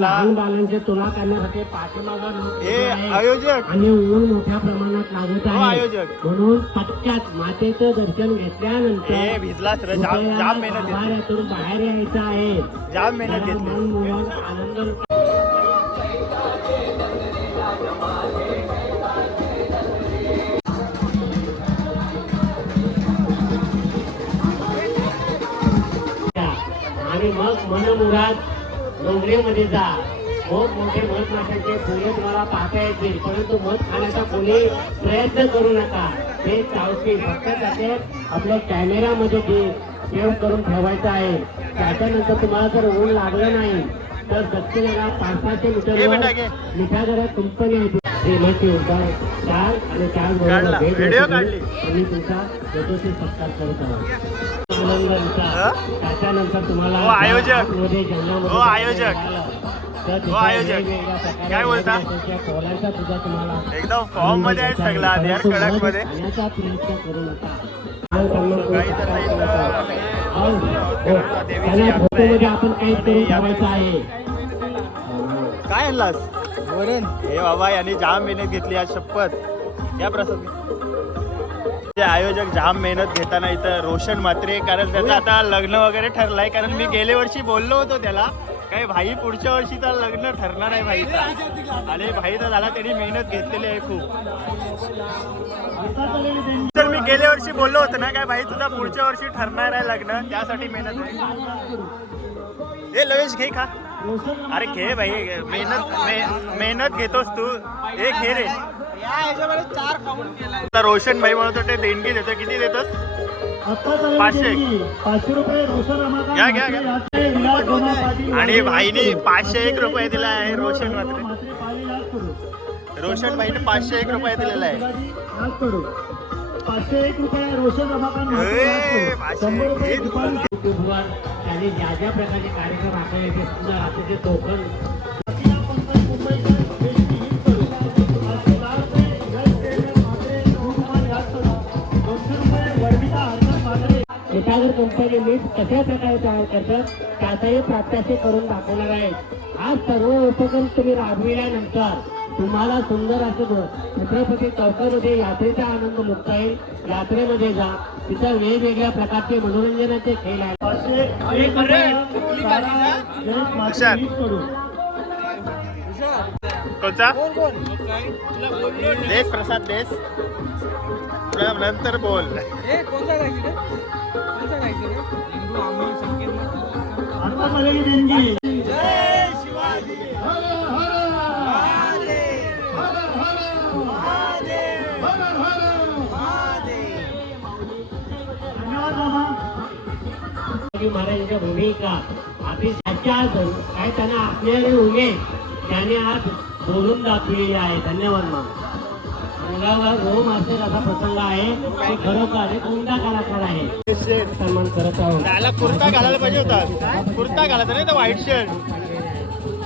लहान बालांचे तुला करण्यासाठी पाठीमागं लोक हे. आयोजक आणि ऊन मोठ्या प्रमाणात लागत हो, आहे आयोजक. म्हणून पटक्यात मातेचं दर्शन हे घेतल्यानंतर भिजलाच रे जाम कृपया जाम मेहनत घेतली गाभाऱ्यातून बाहेर यायचं आहे जाम मेहनत घेतली मन मोहन आनंद लुटा. आणि मग मनमुराद डोंगरेमध्ये जा खूप मोठे मध माशांचे फुले तुम्हाला पाहता येतील परंतु मध खाण्याचा कोणी प्रयत्न करू नका ते चावतील फक्त त्याचे आपल्या कॅमेरामध्ये ते सेव्ह करून ठेवायचं आहे त्याच्यानंतर तुम्हाला जर ऊन लागलं नाही तर दक्षिणेला पाचशे बेटा, घे. मीटरवर मिठागरा कंपनी आहे श्रीमती चार आणि चार. भेट. आणि तुमचा यथोचित सत्कार करत आहोत. हा? त्याच्यानंतर तुम्हाला हो, आयोजक. हो, आयोजक. हो, आयोजक. काय बोलता? सुद्धा तुम्हाला एकदम फॉर्ममध्ये आहे सगळा यार कडकमध्ये. हो, हो. त्यांना फोटोमध्ये आपण काही करून ठेवायचं आहे काय आणलास हे बाबा यांनी जाम मेहनत घेतली आज शपथ या प्रसाद ते आयोजक जाम मेहनत घेताना इथं रोशन मात्रे कारण त्याचं आता लग्न वगैरे ठरलंय. कारण मी गेल्या वर्षी बोललो होतो त्याला काही भाई पुढच्या वर्षी तर लग्न ठरणार आहे भाईचा आणि भाई तर झाला त्यांनी मेहनत घेतलेली आहे खूप. तर मी गेल्या वर्षी बोललो होतो ना काय भाई तुझा पुढच्या वर्षी ठरणार आहे लग्न त्यासाठी मेहनत आहे. हे लवेश घे खा. अरे घे भाई मेहनत मे- मेहनत घेतोस तू. हे घे रे. आता रोशन भाई म्हणत होते देणगी देतो किती देतोस? पाचशे. पाचशे रुपये घ्या, घ्या, घ्या. आणि भाईने पाचशे एक रुपये दिला आहे रोशन मात्र. रोशन भाईने पाचशे एक रुपये दिलेला आहे. पाचशे एक रुपये रोशन रमाकांत. शंभर रुपये हे ज्या ज्या प्रकारचे कार्यक्रम आखले ते सुद्धा रात्रीचे टोकन. मिठागर कंपनी मीठ कशा प्रकारे तयार करतात त्याचाही प्रात्यक्षिक करून दाखवणार आहे आज सर्व उपक्रम तुम्ही राबविल्यानंतर तुम्हाला सुंदर असं छत्रपती चौकामध्ये यात्रेचा आनंद लुटता येईल. यात्रेमध्ये जा. तिथं वेगवेगळ्या प्रकारचे मनोरंजनाचे खेळ आहेत. कोणता देश प्रसाद देश नंतर बोल. शिवाजी भूमिका. त्याच्या काय त्यांना आपल्याला उगे त्याने आज बोलून दाखवलेली आहे. धन्यवाद मग असा प्रसंग आहे. खरोखर कलाकार आहे. सन्मान करत आहोत. त्याला कुर्ता घालायला पाहिजे होता. कुर्ता घालायचा नाही तर व्हाईट शर्ट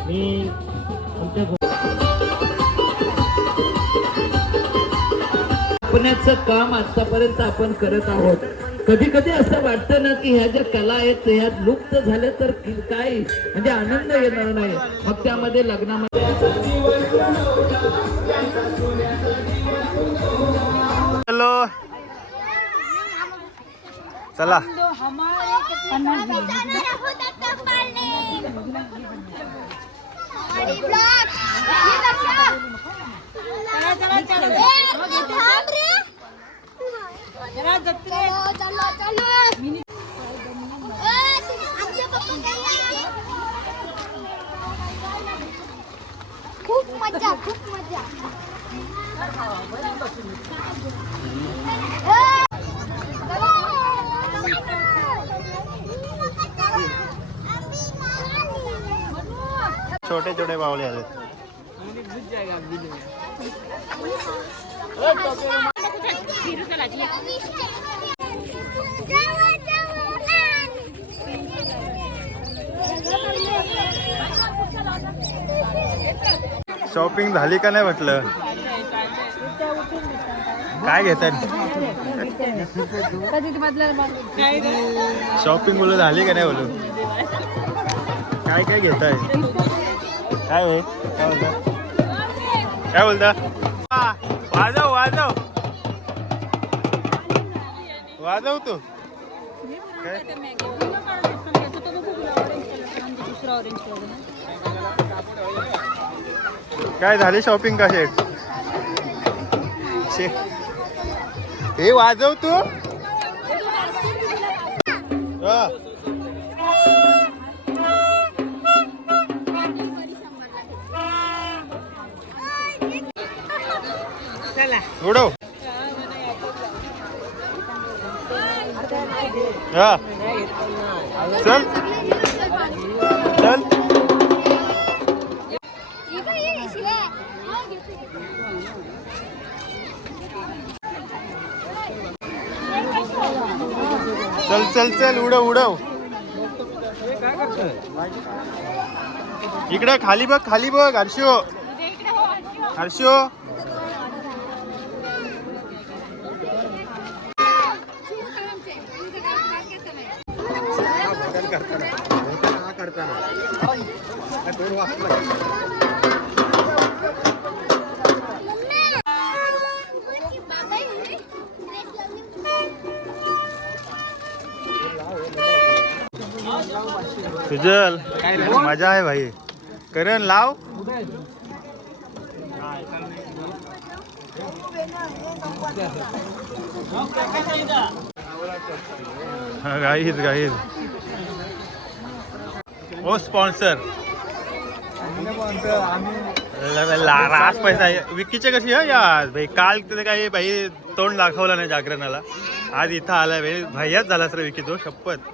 मी जपण्याचं काम आतापर्यंत आपण करत आहोत. कधी कधी असं वाटतं ना की ह्या ज्या कला आहेत ह्या लुप्त झाल्या तर काय? म्हणजे आनंद येणार नाही. मग त्यामध्ये लग्नामध्ये हॅलो. चला. खूप मजा खूप मजा. छोटे छोटे बावले आले शॉपिंग झाली का नाही म्हटलं? काय घेतात शॉपिंग बोलू झाली का नाही बोलू? काय काय घेताय? काय हो? काय बोलता? काय बोलता? वाजव वाजव. वाजव तू काय झाली शॉपिंग का शेट शे हे वाजव तू. उडव. हा. चल. चल. चल चल चल उडव उडव. इकडे खाली बघ खाली बघ हर्षो. हर्षो. सुजल मजा आहे भाई. करण लाव. गाईज गाईज ओ स्पॉन्सर आज पैसा विकीचे कशी आहे आज? भाई काल तिथे काही भाई तोंड दाखवलं नाही जागरणाला. आज इथं आलाय भाई. भैयाच झाला सर विकी तो शपथ.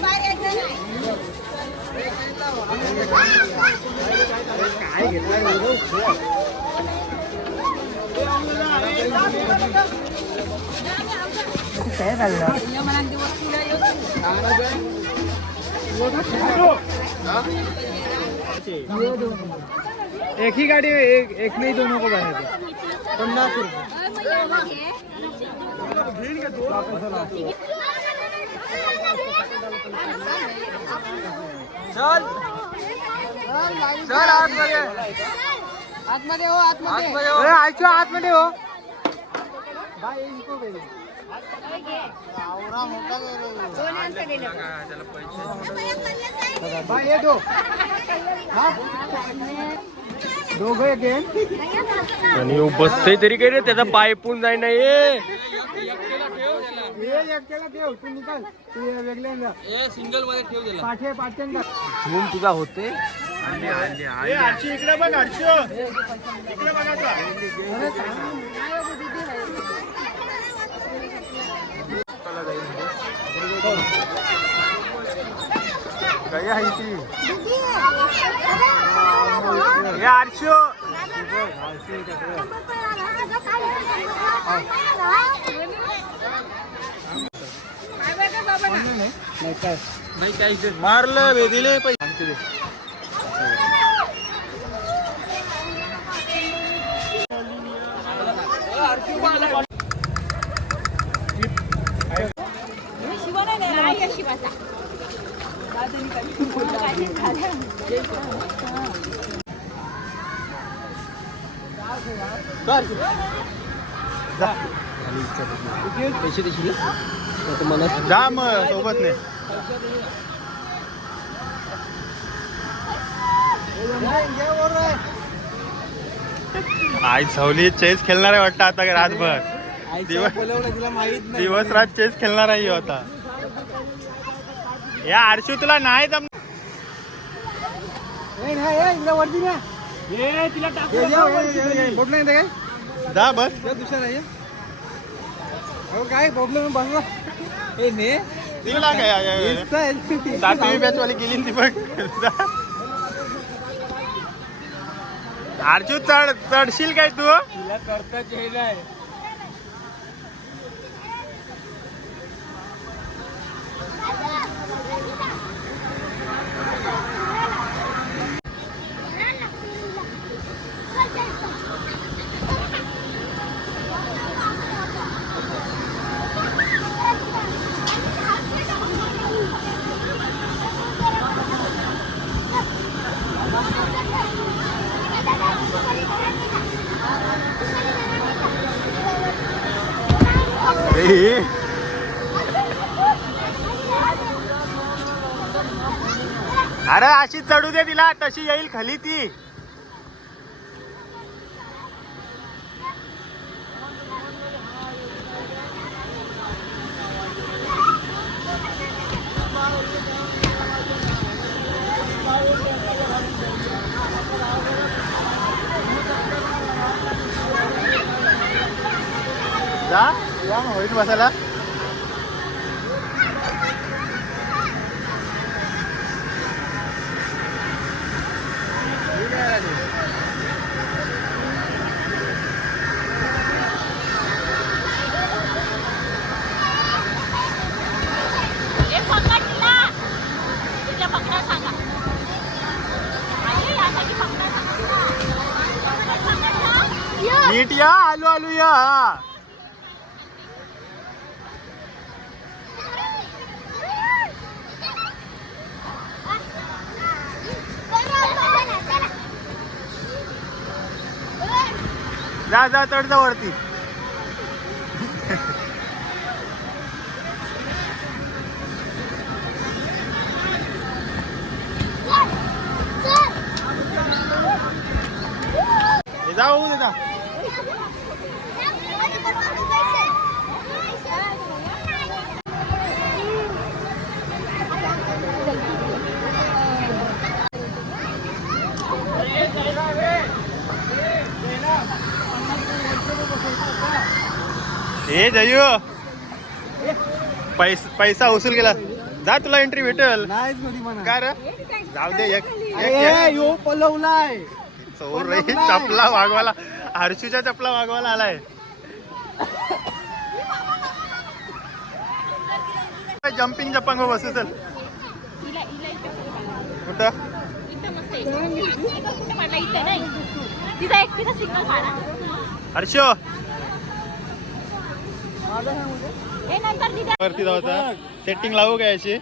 एक ही गाड़ी एक एक नहीं दोनों को बने थे पन्नास चल. चल आतमध्ये. आतमध्ये हो आतमध्ये. हो आतमध्ये हो. बाय गेम आणि ह्यो बसतोय तरी काय रे? त्याचा पाय पुन जाय नाही सिंगलमध्ये ठेव दिला पाठे झूम तुझा होते इकडे बघ हर्ष इकडे बघायचा काय आहे ती? हे हर्ष मारलं वेदिले पैसे. शिवाचा पैसे देशील मला जा मग सोबत नाही आई सवली चेस खेळणार आहे वाटतं आता रातभर. दिवस तिला माहीत दिवस रात चेस खेळणार आहे आता. या आरशू तुला नाही जम नाही वरती ना तिला नाही काय? जा बस. दुसरा अहो काय प्रॉब्लेम बसला ए ने. तिला काय सातवी बॅच वाली गेली ती बघ. अर्जू चढ चढशील काय तू? ए, अरे अशी चढू दे तिला तशी येईल खाली ती. जा या होईल बसायला. या आलू आलू या जा जा चढ जा वरती. हे जा. हे जयू. पैस पैसा वसूल केला. जा तुला एंट्री भेटेल. काय रे? जाऊ दे एक एक- पलवलाय. चोर रे चपला वागवाला. हर्षूच्या चपला वागवायला आलाय. जम्पिंग जपांग बसू चल कुठं? इथं मस्त आहे. इथं कुठे म्हटलं? इथं नाही. तिचा एकटीचा सिग्नल काढा हर्षो हे नंतर तिथे वरती जाऊ सेटिंग लावू काय याची?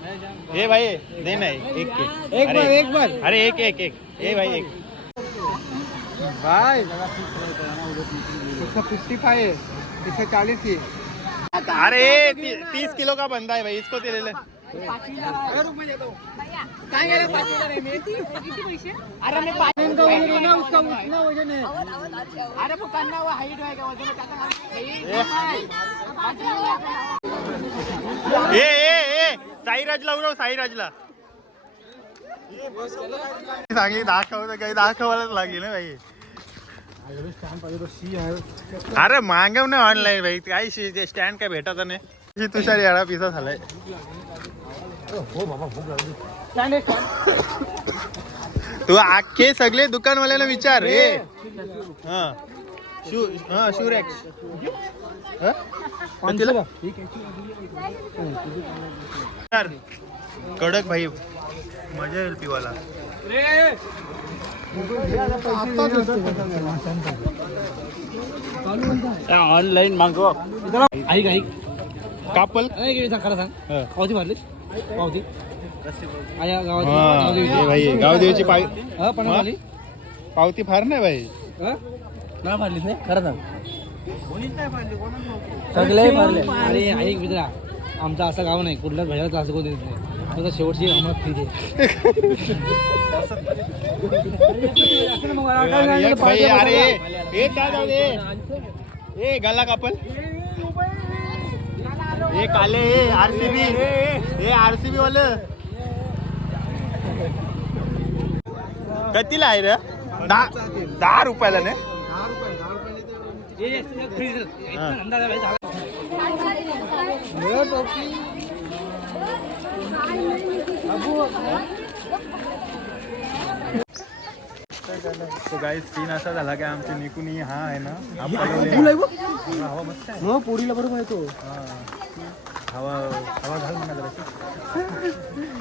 हे भाई दे नाही एक एक एक बार अरे एक एक एक. ए भाई एक. भाई. इसका फिफ्टी फाइव है इसका चालीस ही अरे ती, तीस किलो का बनता है भाई? इसको दे ले. ले अरे मैं का वजन है उसका उतना वजन है अरे वो करना वो हाइट है वजन ए ए ए साईराजला उडव साईराजला. सांगली दाखव तर काही दाखवायलाच लागेल ना भाई अरे मागव ना ऑनलाईन भाई काही स्टँड काय भेटत नाही. तुषार याडा पिसा झालाय. तू अख्खे सगळे दुकानवाल्याला विचार हा. शू हा हा? यार कडक भाई मजा येईल पिवाला. ऑनलाईन मागव. ऐक ऐक. कापल? खरं सांग. पावती भरलीस पावती. आया गावाची हे भाई गावदेवीची पाय हा पण हा? पावती फार नाही भाई ना भरलीस नाही? खरं सांग. सगळे भरले अरे ऐक मित्रा आमचं असं गाव नाही. कुठल्याच भैयाचं असं कोणी नाही. आता शेवटची आम्हाला फ्री दे. अरे ए गल्ला कापल. ए काले ए आरसीबी ए आरसीबी वाले कितीला आहे रे दहा दहा रुपयाला ने तो गाईस सीन असा झाला की आमच्या निकुनी हा आहे ना हा. हा, हवा मस्त आहे मग पोरीला बरोबर आहे तो हा. हवा हवा घाल म्हणा जराशी